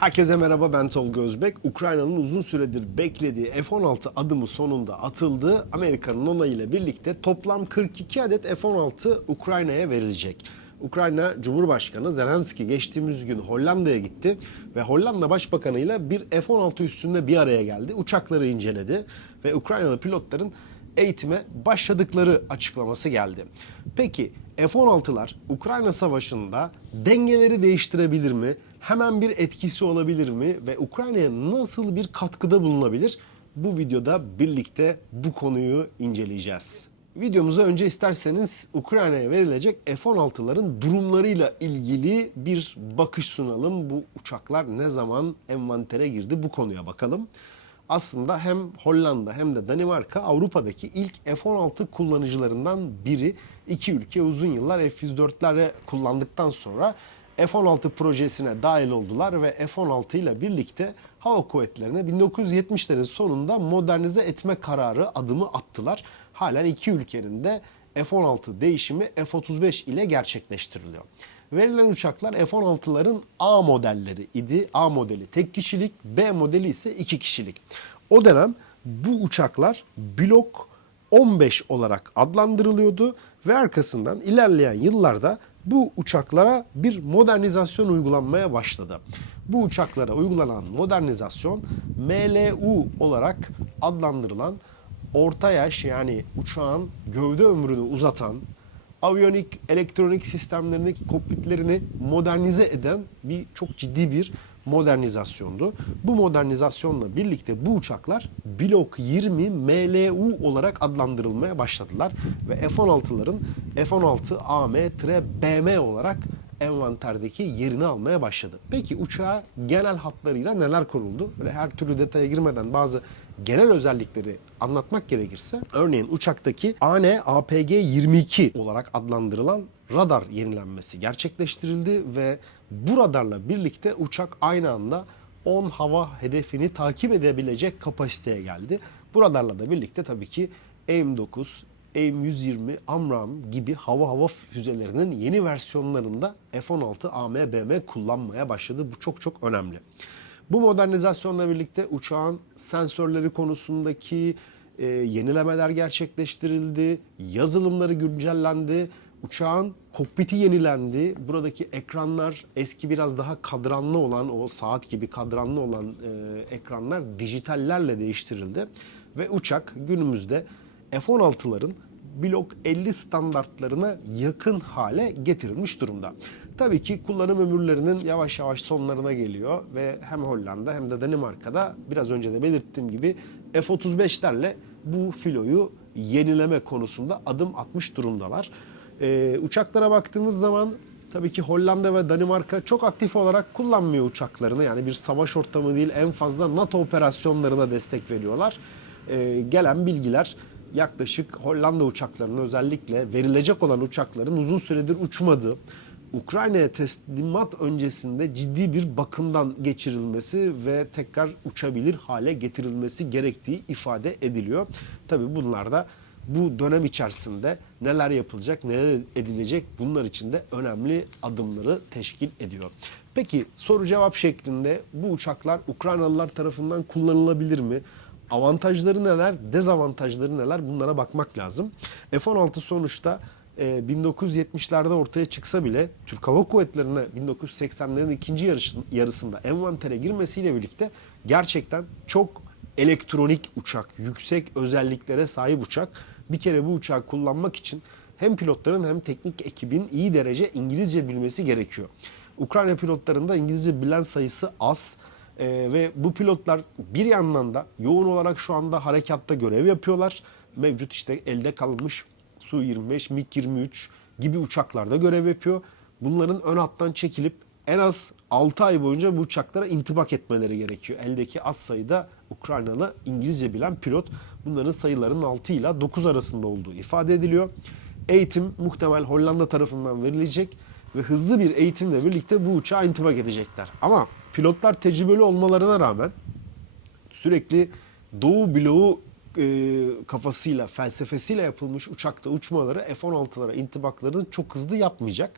Herkese merhaba ben Tolga Özbek. Ukrayna'nın uzun süredir beklediği F-16 adımı sonunda atıldı. Amerika'nın onayıyla birlikte toplam 42 adet F-16 Ukrayna'ya verilecek. Ukrayna Cumhurbaşkanı Zelenski geçtiğimiz gün Hollanda'ya gitti ve Hollanda Başbakanı'yla bir F-16 üstünde bir araya geldi. Uçakları inceledi ve Ukraynalı pilotların eğitime başladıkları açıklaması geldi. Peki F-16'lar Ukrayna Savaşı'nda dengeleri değiştirebilir mi? Hemen bir etkisi olabilir mi? Ve Ukrayna'ya nasıl bir katkıda bulunabilir? Bu videoda birlikte bu konuyu inceleyeceğiz. Videomuza önce isterseniz Ukrayna'ya verilecek F-16'ların durumlarıyla ilgili bir bakış sunalım. Bu uçaklar ne zaman envantere girdi bu konuya bakalım aslında hem Hollanda hem de Danimarka Avrupa'daki ilk F-16 kullanıcılarından biri. İki ülke uzun yıllar F-104'leri kullandıktan sonra F-16 projesine dahil oldular ve F-16 ile birlikte hava kuvvetlerine 1970'lerin sonunda modernize etme kararı adımı attılar. Halen iki ülkenin de F-16 değişimi F-35 ile gerçekleştiriliyor. Verilen uçaklar F-16'ların A modelleri idi. A modeli tek kişilik, B modeli ise iki kişilik. O dönem bu uçaklar blok 15 olarak adlandırılıyordu ve arkasından ilerleyen yıllarda bu uçaklara bir modernizasyon uygulanmaya başladı. Bu uçaklara uygulanan modernizasyon MLU olarak adlandırılan orta yaş yani uçağın gövde ömrünü uzatan, aviyonik, elektronik sistemlerini, kokpitlerini modernize eden bir çok ciddi bir modernizasyondu. Bu modernizasyonla birlikte bu uçaklar Blok 20 MLU olarak adlandırılmaya başladılar ve F-16'ların F-16 AM-BM olarak envanterdeki yerini almaya başladı. Peki uçağa genel hatlarıyla neler konuldu? Böyle her türlü detaya girmeden bazı genel özellikleri anlatmak gerekirse örneğin uçaktaki AN APG 22 olarak adlandırılan radar yenilenmesi gerçekleştirildi ve bu radarla birlikte uçak aynı anda 10 hava hedefini takip edebilecek kapasiteye geldi. Bu radarla da birlikte tabii ki AIM-9, AIM-120, AMRAAM gibi hava hava füzelerinin yeni versiyonlarında F-16 AMBM kullanmaya başladı. Bu çok çok önemli. Bu modernizasyonla birlikte uçağın sensörleri konusundaki e, yenilemeler gerçekleştirildi, yazılımları güncellendi, uçağın kokpiti yenilendi. Buradaki ekranlar eski biraz daha kadranlı olan o saat gibi kadranlı olan e, ekranlar dijitallerle değiştirildi ve uçak günümüzde F-16'ların blok 50 standartlarına yakın hale getirilmiş durumda. Tabii ki kullanım ömürlerinin yavaş yavaş sonlarına geliyor ve hem Hollanda hem de Danimarka'da biraz önce de belirttiğim gibi F-35'lerle bu filoyu yenileme konusunda adım atmış durumdalar. Ee, uçaklara baktığımız zaman tabii ki Hollanda ve Danimarka çok aktif olarak kullanmıyor uçaklarını. Yani bir savaş ortamı değil en fazla NATO operasyonlarına destek veriyorlar. Ee, gelen bilgiler yaklaşık Hollanda uçaklarının özellikle verilecek olan uçakların uzun süredir uçmadığı, Ukrayna'ya teslimat öncesinde ciddi bir bakımdan geçirilmesi ve tekrar uçabilir hale getirilmesi gerektiği ifade ediliyor. Tabii bunlar da bu dönem içerisinde neler yapılacak, neler edilecek bunlar için de önemli adımları teşkil ediyor. Peki soru cevap şeklinde bu uçaklar Ukraynalılar tarafından kullanılabilir mi? Avantajları neler, dezavantajları neler bunlara bakmak lazım. F-16 sonuçta e, 1970'lerde ortaya çıksa bile Türk Hava Kuvvetleri'ne 1980'lerin ikinci yarısında envantere girmesiyle birlikte gerçekten çok elektronik uçak, yüksek özelliklere sahip uçak. Bir kere bu uçağı kullanmak için hem pilotların hem teknik ekibin iyi derece İngilizce bilmesi gerekiyor. Ukrayna pilotlarında İngilizce bilen sayısı az. Ee, ve bu pilotlar bir yandan da yoğun olarak şu anda harekatta görev yapıyorlar. Mevcut işte elde kalmış Su-25, MiG-23 gibi uçaklarda görev yapıyor. Bunların ön hattan çekilip en az 6 ay boyunca bu uçaklara intibak etmeleri gerekiyor. Eldeki az sayıda Ukraynalı İngilizce bilen pilot bunların sayılarının 6 ile 9 arasında olduğu ifade ediliyor. Eğitim muhtemel Hollanda tarafından verilecek ve hızlı bir eğitimle birlikte bu uçağa intibak edecekler. Ama pilotlar tecrübeli olmalarına rağmen sürekli Doğu bloğu e, kafasıyla, felsefesiyle yapılmış uçakta uçmaları F-16'lara intibaklarını çok hızlı yapmayacak.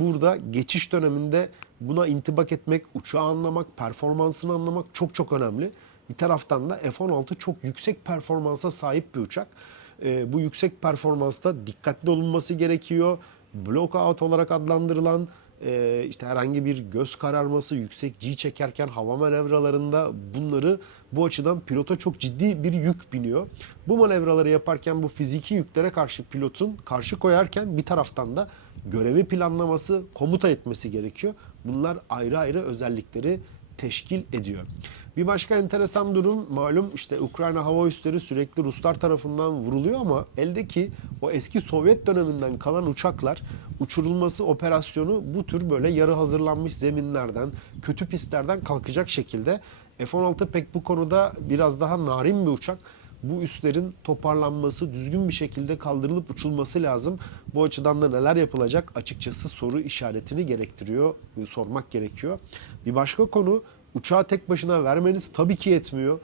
Burada geçiş döneminde buna intibak etmek, uçağı anlamak, performansını anlamak çok çok önemli. Bir taraftan da F-16 çok yüksek performansa sahip bir uçak. Ee, bu yüksek performansta dikkatli olunması gerekiyor. Block out olarak adlandırılan e, işte herhangi bir göz kararması, yüksek G çekerken hava manevralarında bunları bu açıdan pilota çok ciddi bir yük biniyor. Bu manevraları yaparken bu fiziki yüklere karşı pilotun karşı koyarken bir taraftan da görevi planlaması, komuta etmesi gerekiyor. Bunlar ayrı ayrı özellikleri teşkil ediyor. Bir başka enteresan durum malum işte Ukrayna hava üsleri sürekli Ruslar tarafından vuruluyor ama eldeki o eski Sovyet döneminden kalan uçaklar uçurulması operasyonu bu tür böyle yarı hazırlanmış zeminlerden, kötü pistlerden kalkacak şekilde F-16 pek bu konuda biraz daha narin bir uçak bu üslerin toparlanması, düzgün bir şekilde kaldırılıp uçulması lazım. Bu açıdan da neler yapılacak açıkçası soru işaretini gerektiriyor, sormak gerekiyor. Bir başka konu uçağı tek başına vermeniz tabii ki yetmiyor.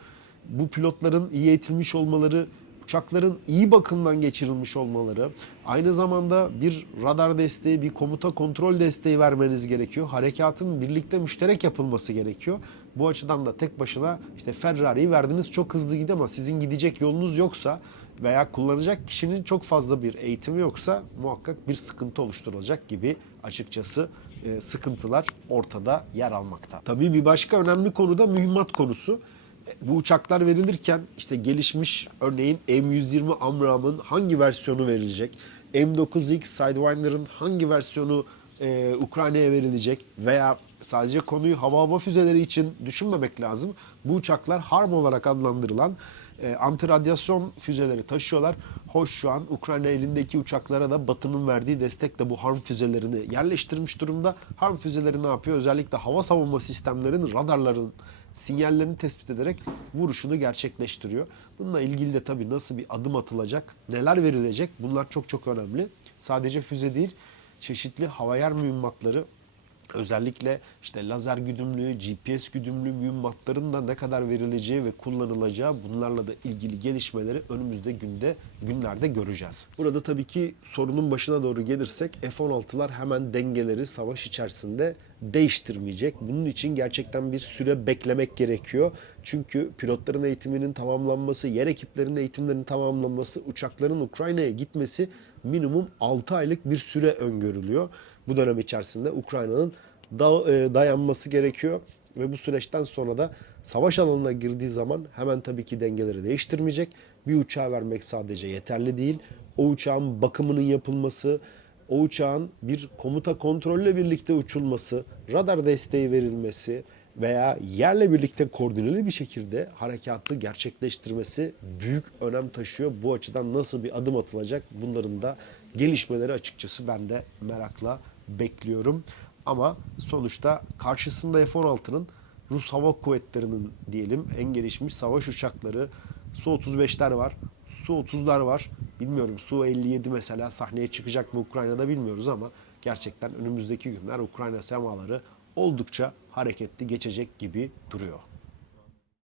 Bu pilotların iyi eğitilmiş olmaları, uçakların iyi bakımdan geçirilmiş olmaları, aynı zamanda bir radar desteği, bir komuta kontrol desteği vermeniz gerekiyor. Harekatın birlikte müşterek yapılması gerekiyor. Bu açıdan da tek başına işte Ferrari'yi verdiniz çok hızlı ama sizin gidecek yolunuz yoksa veya kullanacak kişinin çok fazla bir eğitimi yoksa muhakkak bir sıkıntı oluşturulacak gibi açıkçası e, sıkıntılar ortada yer almakta. Tabii bir başka önemli konu da mühimmat konusu. Bu uçaklar verilirken işte gelişmiş örneğin M120 Amram'ın hangi versiyonu verilecek? M9X Sidewinder'ın hangi versiyonu e, Ukrayna'ya verilecek? Veya sadece konuyu hava hava füzeleri için düşünmemek lazım. Bu uçaklar harm olarak adlandırılan e, anti radyasyon füzeleri taşıyorlar. Hoş şu an Ukrayna elindeki uçaklara da Batı'nın verdiği destekle bu harm füzelerini yerleştirmiş durumda. Harm füzeleri ne yapıyor? Özellikle hava savunma sistemlerinin radarların sinyallerini tespit ederek vuruşunu gerçekleştiriyor. Bununla ilgili de tabii nasıl bir adım atılacak, neler verilecek bunlar çok çok önemli. Sadece füze değil, çeşitli hava-yer mühimmatları özellikle işte lazer güdümlü, GPS güdümlü mühimmatların da ne kadar verileceği ve kullanılacağı bunlarla da ilgili gelişmeleri önümüzde günde günlerde göreceğiz. Burada tabii ki sorunun başına doğru gelirsek F-16'lar hemen dengeleri savaş içerisinde değiştirmeyecek. Bunun için gerçekten bir süre beklemek gerekiyor. Çünkü pilotların eğitiminin tamamlanması, yer ekiplerinin eğitimlerinin tamamlanması, uçakların Ukrayna'ya gitmesi minimum 6 aylık bir süre öngörülüyor. Bu dönem içerisinde Ukrayna'nın da, e, dayanması gerekiyor ve bu süreçten sonra da savaş alanına girdiği zaman hemen tabii ki dengeleri değiştirmeyecek. Bir uçağı vermek sadece yeterli değil. O uçağın bakımının yapılması, o uçağın bir komuta kontrolle birlikte uçulması, radar desteği verilmesi veya yerle birlikte koordineli bir şekilde harekatı gerçekleştirmesi büyük önem taşıyor. Bu açıdan nasıl bir adım atılacak bunların da gelişmeleri açıkçası ben de merakla bekliyorum. Ama sonuçta karşısında F-16'nın Rus Hava Kuvvetleri'nin diyelim en gelişmiş savaş uçakları Su-35'ler var, Su-30'lar var. Bilmiyorum Su-57 mesela sahneye çıkacak mı Ukrayna'da bilmiyoruz ama gerçekten önümüzdeki günler Ukrayna semaları oldukça hareketli geçecek gibi duruyor.